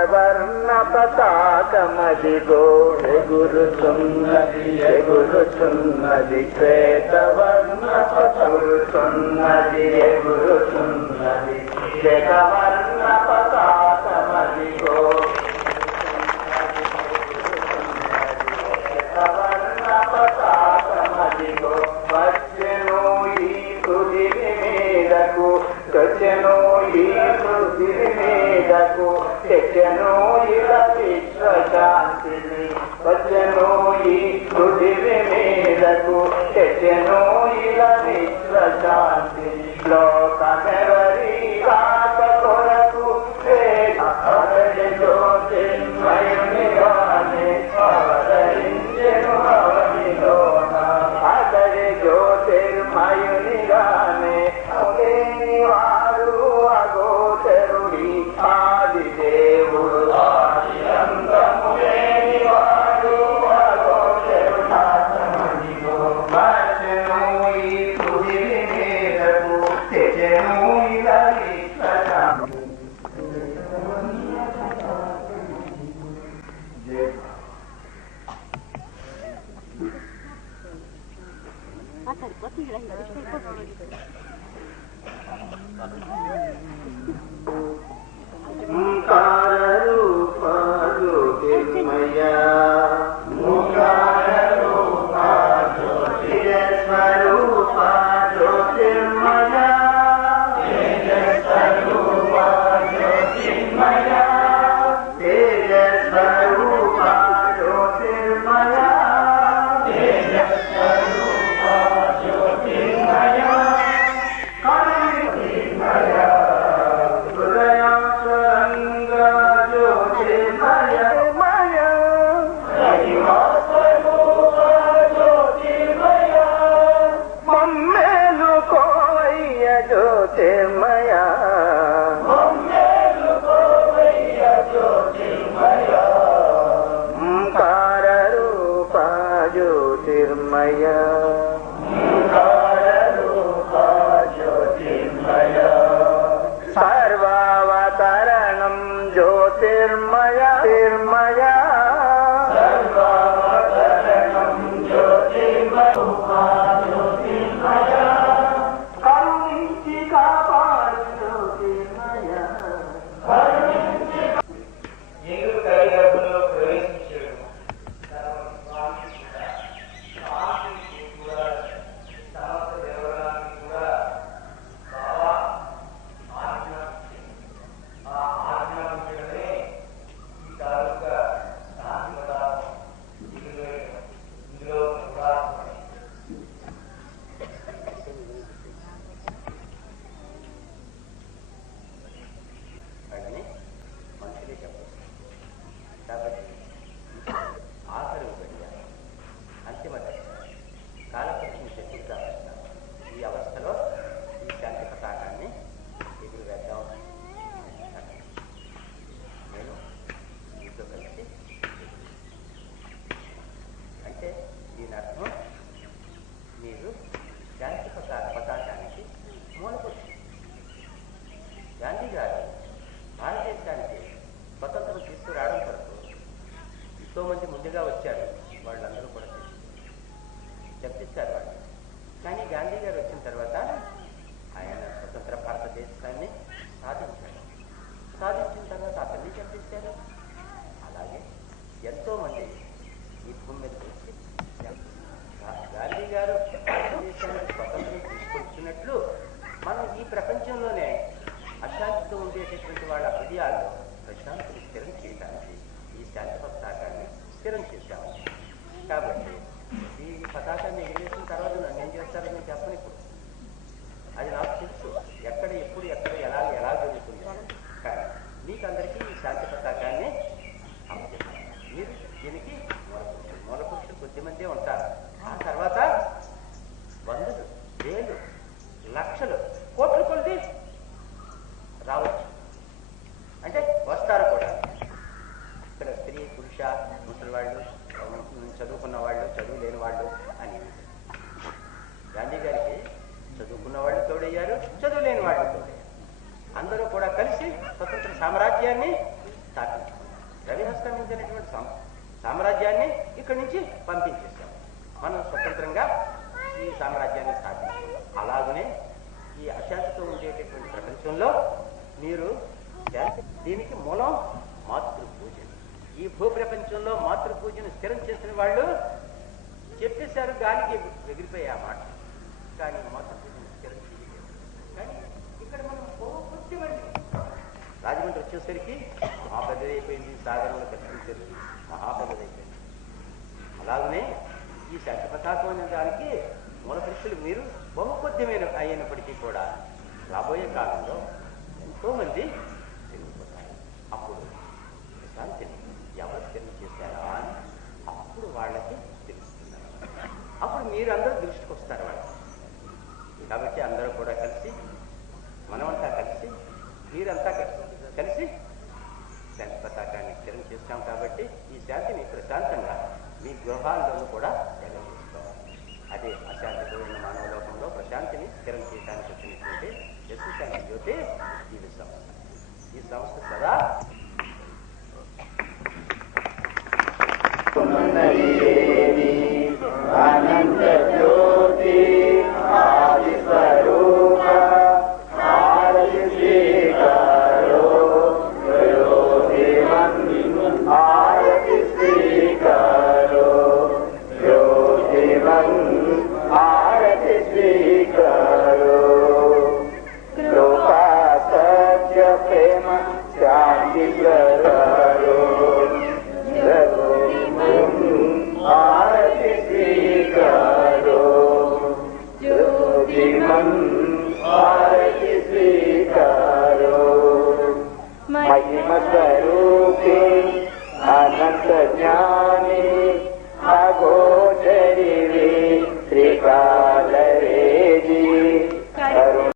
శ్వేతవర్ణ పతాకమదిగో ఎగురుతున్నది ఎగురుతున్నది శ్వేతవర్ణ పతాకమున్నది ఎగురుతున్నది శ్వేతవర్ణ పతాకమదిగో శ్వేతవర్ణ పతాకమదిగో వచ్చెను ఈ పృథివి మీదకు వచ్చెను ఈ పృథివి మీదకు తెచ్చెను ఇల విశ్వశాంతిని వచ్చెను ఈ పృథివి మీదకు తెచ్చెను ఇల విశ్వశాంతిని లోకమెవరి రాక కొరకు అతడి జ్యోతిర్మయునిగానే అవతరించెను అవనిలోన అతడి జ్యోతిర్మయునిగానే లేని వారు అగోచరుడి ఆదిదేవుడు ఆది అంతము లేని వారు అగోచరుడు వచ్చెను ఈ పృథివి మీదకు తెచ్చెను ఇలా సర్వావతరణం జ్యోతిర్మయ నిర్మయ సర్వావతరణం జ్యోతిర్మయ కరుణించి కాపాడు జ్యోతిర్మయ నీరు కలిగర్భంలో ప్రవేశించాడు గాంధీ గారు భారతదేశానికి స్వతంత్రం తీసుకురావడం కొరకు ఎంతోమంది ముందుగా వచ్చారు. వాళ్ళందరూ కూడా చర్చిస్తారు వాళ్ళు. కానీ గాంధీ గారు వచ్చిన తర్వాత ఆయన స్వతంత్ర భారతదేశాన్ని సాధించారు. సాధించిన తర్వాత అతన్ని చర్చిస్తారు. అలాగే ఎంతోమంది ఈ భూమి మీద వచ్చి గాంధీ గారు భారతదేశానికి స్వతంత్రం తీసుకొచ్చినట్లు మనం ఈ ప్రపంచంలోనే అశాంతితో ఉండేటటువంటి వాళ్ళ హృదయాల్లో ప్రశాంతిని స్థిరం చేయడానికి ఈ శాంతి పతాకాన్ని స్థిరం చేశాము. కాబట్టి ఈ పతాకాన్ని ఎగిరేసిన తర్వాత నన్ను ఏం చేస్తారో నేను చెప్పను. ఇప్పుడు అది నాకు తెలుసు, ఎక్కడ ఎప్పుడు ఎక్కడ ఎలా జరుగుతుంది. కానీ మీకందరికీ ఈ శాంతి పతాకాన్ని అమ్మచేస్తాను. మీరు దీనికి మూల పురుషులు కొద్దిమందే ఉంటారు. ఆ తర్వాత వందలు, వేలు, లక్షలు, కోట్లు కొద్ది రావచ్చు. అంటే వస్తారు కూడా. ఇక్కడ స్త్రీ, పురుష, ముసలి వాళ్ళు, చదువుకున్న వాళ్ళు, చదువు లేని వాళ్ళు అని. గాంధీ గారికి చదువుకున్న వాళ్ళు తోడయ్యారు, చదువు లేని వాళ్ళు తోడయ్యారు. అందరూ కూడా కలిసి స్వతంత్ర సామ్రాజ్యాన్ని స్థాపించారు. స్థాపించినటువంటి సామ్రాజ్యాన్ని ఇక్కడి నుంచి పంపించేశాం. మనం స్వతంత్రంగా ఈ సామ్రాజ్యాన్ని స్థాపించాం. అలాగనే ఈ అశాంతితో ఉండేటటువంటి ప్రపంచంలో మీరు దీనికి మూలం మాతృపూజ. ఈ భూ ప్రపంచంలో మాతృపూజను స్థిరం చేసిన వాళ్ళు చెప్పేశారు, గాలికి ఎగిరిపోయే ఆ మాట. కానీ మాతృపూజను స్థిరం చేయలేదు. కానీ ఇక్కడ మనం కొద్దిమంది రాజమండ్రి వచ్చేసరికి మహాపెద్దదైపోయింది, సాగరంలో కనిపించేది మహాపెద్దదైపోయింది. అలాగనే ఈ శాంతి పతాకం అనే దానికి మూల పురుషులు మీరు బహుకొద్యమైన అయినప్పటికీ కూడా రాబోయే కాలంలో ఎంతో మంది తిరిగిపోతారు. అప్పుడు శాంతిని ఎవరు స్థిరం చేశారా అని అప్పుడు వాళ్ళకి తెలుస్తున్నారు. అప్పుడు మీరందరూ దృష్టికి వస్తారు వాళ్ళకి. కాబట్టి అందరూ కూడా కలిసి, మనమంతా కలిసి, మీరంతా కలిసి శాంతి పతాకాన్ని స్థిరం చేస్తాం. కాబట్టి ఈ శాంతిని ప్రశాంతంగా మీ గృహాల్లోనూ కూడా తెలియజేసుకోవాలి. అదే అశాంతితో ఉన్న మానవ లోకంలో ప్రశాంతిని స్థిరం చేయడానికి వచ్చినటువంటి శాంతి జ్యోతి ఈ సంస్థ. ఈ సంస్థ సదా అనంత జ్యోతి ఆది స్వరూప ఆది శ్రీకారో జ్యోతిమన్ ఆరతి శ్రీకారో జ్యోతిమన్ ఆరతి శ్రీకారో కృపా సత్య ప్రేమ శాంతి స్వరూపో ఆరతి స్వీకారో జ్యోతిమన్ ఆరతి స్వీకారో మహిమ స్వరూపే అనంత జ్ఞాన